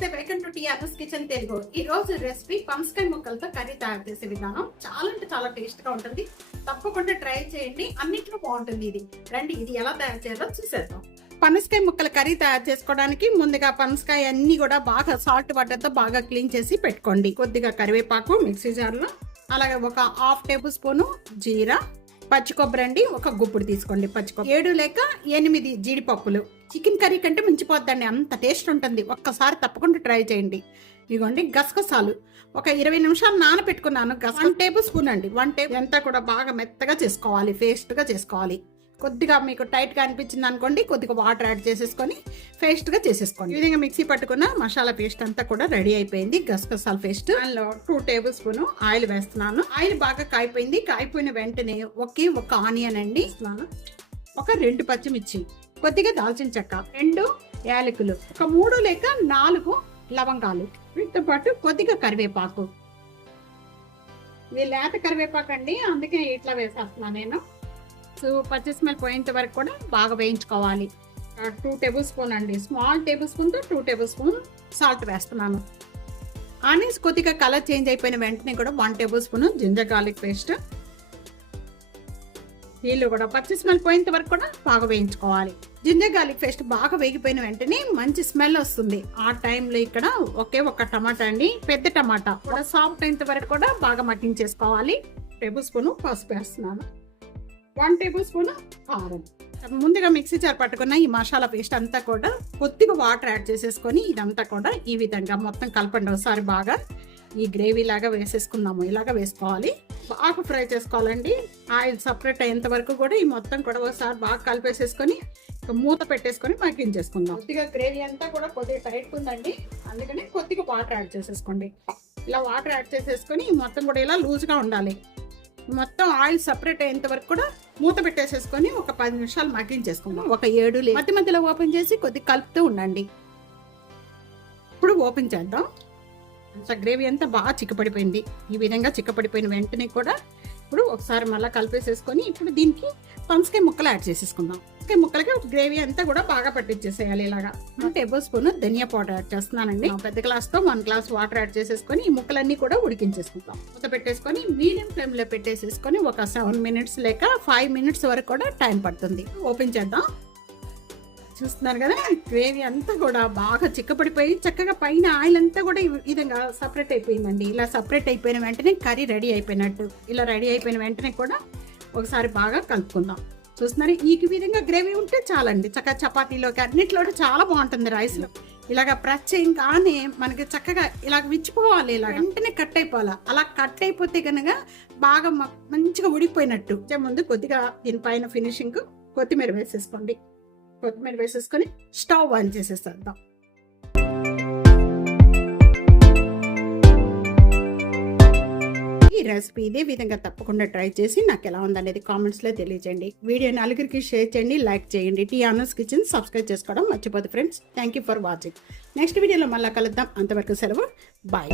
నమస్తే, welcome to T Anu's kitchen Telugu. ఈ రోజు రెసిపీ పనసకాయ ముక్కలతో కర్రీ తయారు చేసే విధానం చాలా అంటే చాలా టేస్ట్ గా ఉంటుంది. తప్పకుండా ట్రై చేయండి, అన్నిట్లో బాగుంటుంది. ఇది ఎలా తయారు చేయాలో చూసేద్దాం. పనసకాయ ముక్కల కర్రీ తయారు చేసుకోవడానికి ముందుగా పనసకాయ అన్ని కూడా బాగా సాల్ట్ వాటర్తో బాగా క్లీన్ చేసి పెట్టుకోండి. కొద్దిగా కరివేపాకు మిక్సీ జార్లో, అలాగే ఒక హాఫ్ టేబుల్ స్పూను జీరా, పచ్చి కొబ్బరి అండి ఒక గుప్పుడు తీసుకోండి. పచ్చి కొబ్బరి 7 లేక 8 జీడిపప్పులు. చికెన్ కర్రీ కంటే మించిపోద్దండి, అంత టేస్ట్ ఉంటుంది. ఒక్కసారి తప్పకుండా ట్రై చేయండి. ఇదిగోండి గసగసాలు ఒక 20 నిమిషాలు నానబెట్టుకున్నాను. 1 టేబుల్ స్పూన్ అండి, 1 టేబుల్ అంతా కూడా బాగా మెత్తగా చేసుకోవాలి, పేస్ట్గా చేసుకోవాలి. కొద్దిగా మీకు టైట్గా అనిపించింది అనుకోండి, కొద్దిగా వాటర్ యాడ్ చేసేసుకొని పేస్ట్గా చేసేసుకోండి. ఈ విధంగా మిక్సీ పట్టుకున్న మసాలా పేస్ట్ అంతా కూడా రెడీ అయిపోయింది. గసగసాల పేస్ట్. దానిలో 2 టేబుల్ స్పూన్ ఆయిల్ వేస్తున్నాను. ఆయిల్ బాగా కాయిపోయింది. కాయిపోయిన వెంటనే ఒక ఆనియన్ అండి ఇస్తున్నాను, ఒక 2 పచ్చిమిర్చి, కొద్దిగా దాల్చిన చెక్క, 2 యాలకులు, ఒక 3 లేక 4 లవంగాలు, వీటితో పాటు కొద్దిగా కరివేపాకు. ఇది లేత కరివేపాకు అండి, అందుకే ఇట్లా వేసేస్తున్నాను నేను. పచ్చి స్మెల్ పోయేంత వరకు కూడా బాగా వేయించుకోవాలి. 2 టేబుల్ స్పూన్ అండి, స్మాల్ టేబుల్ స్పూన్తో 2 టేబుల్ స్పూన్ సాల్ట్ వేస్తున్నాను. ఆనియన్స్ కొద్దిగా కలర్ చేంజ్ అయిపోయిన వెంటనే కూడా 1 tablespoon ginger garlic paste. నీళ్ళు కూడా పచ్చి స్మెల్ పోయేంత వరకు కూడా బాగా వేయించుకోవాలి. జింజర్ గార్లిక్ పేస్ట్ బాగా వేగిపోయిన వెంటనే మంచి స్మెల్ వస్తుంది. ఆ టైంలో ఇక్కడ ఒక టమాటా అండి, పెద్ద టమాటా కూడా సాఫ్ట్ అయినంత వరకు కూడా బాగా మగ్గించేసుకోవాలి. టేబుల్ స్పూన్ పసుపు వేస్తున్నాను, 1 టేబుల్ స్పూన్ కారం. ముందుగా మిక్సీ జార్ పట్టుకున్న ఈ మసాలా పేస్ట్ అంతా కూడా కొద్దిగా వాటర్ యాడ్ చేసేసుకొని ఇదంతా కూడా ఈ విధంగా మొత్తం కలపండి. ఒకసారి బాగా ఈ గ్రేవీ లాగా వేసేసుకుందాము. ఇలాగా వేసుకోవాలి, బాగా ఫ్రై చేసుకోవాలండి. ఆయిల్ సపరేట్ అయ్యేంత వరకు కూడా ఈ మొత్తం కూడా ఒకసారి బాగా కలిపేసేసుకొని మూత పెట్టేసుకొని మగ్గించేసుకుందాం. కొద్దిగా గ్రేవీ అంతా కూడా కొద్దిగా టైట్ ఉందండి, అందుకని కొద్దిగా వాటర్ యాడ్ చేసేసుకోండి. ఇలా వాటర్ యాడ్ చేసేసుకొని మొత్తం కూడా ఇలా లూజ్గా ఉండాలి. మొత్తం ఆయిల్ సపరేట్ అయ్యేంత వరకు కూడా మూత పెట్టేసేసుకొని ఒక 10 నిమిషాలు మగ్గించేసుకుందాం. ఒక 7 మధ్యలో ఓపెన్ చేసి కొద్దిగా కలుపుతూ ఉండండి. ఇప్పుడు ఓపెన్ చేద్దాం. గ్రేవీ అంతా బాగా చిక్కపడిపోయింది. ఈ విధంగా చిక్కపడిపోయిన వెంటనే కూడా ఇప్పుడు ఒకసారి మళ్ళీ కలిపేసేసుకొని ఇప్పుడు దీనికి పనసకాయ ముక్కలు యాడ్ చేసేసుకుందాం. పనసకాయ ముక్కలకి గ్రేవీ అంతా కూడా బాగా పట్టించేసేయాలి. ఇలాగా 1 టేబుల్ స్పూన్ ధనియా పౌడర్ యాడ్ చేస్తున్నానండి. పెద్ద గ్లాస్తో 1 గ్లాస్ వాటర్ యాడ్ చేసేసుకొని ఈ ముక్కలన్నీ కూడా ఉడికించేసుకుంటాం. మూత పెట్టేసుకొని మీడియం ఫ్లేమ్ లో పెట్టేసేసుకొని ఒక 7 మినిట్స్ లేక 5 మినిట్స్ వరకు కూడా టైం పడుతుంది. ఓపెన్ చేద్దాం. చూస్తున్నారు కదా, గ్రేవీ అంతా కూడా బాగా చిక్కపడిపోయి చక్కగా పైన ఆయిల్ అంతా కూడా ఈ విధంగా సపరేట్ అయిపోయిందండి. ఇలా సపరేట్ అయిపోయిన వెంటనే కర్రీ రెడీ అయిపోయినట్టు. ఇలా రెడీ అయిపోయిన వెంటనే కూడా ఒకసారి బాగా కలుపుకుందాం. చూస్తున్నారు, ఈ విధంగా గ్రేవీ ఉంటే చాలండి. చక్కగా చపాతీలోకి అన్నిట్లో చాలా బాగుంటుంది. రైస్లో ఇలాగ ప్రెస్ చేయగానే మనకి చక్కగా ఇలా విచ్చిపోవాలి. ఇలా వెంటనే కట్ అయిపోవాలి. అలా కట్ అయిపోతే కనుక బాగా మంచిగా ఉడికిపోయినట్టు. ముందు కొద్దిగా దీనిపైన ఫినిషింగ్ కొత్తిమీర వేసేసుకోండి. కొత్తిమీర వేసేసుకొని స్టవ్ ఆన్ చేసేసేద్దాం. ఈ రెసిపీ ఇదే విధంగా తప్పకుండా ట్రై చేసి నాకు ఎలా ఉందనేది కామెంట్స్లో తెలియజేయండి. వీడియో నలుగురికి షేర్ చేయండి, లైక్ చేయండి. టీ అనూస్ కిచెన్ సబ్స్క్రైబ్ చేసుకోవడం మర్చిపోదు friends. Thank you for watching. Next వీడియోలో మళ్ళీ కలుద్దాం. అంతవరకు సెలవు, బాయ్.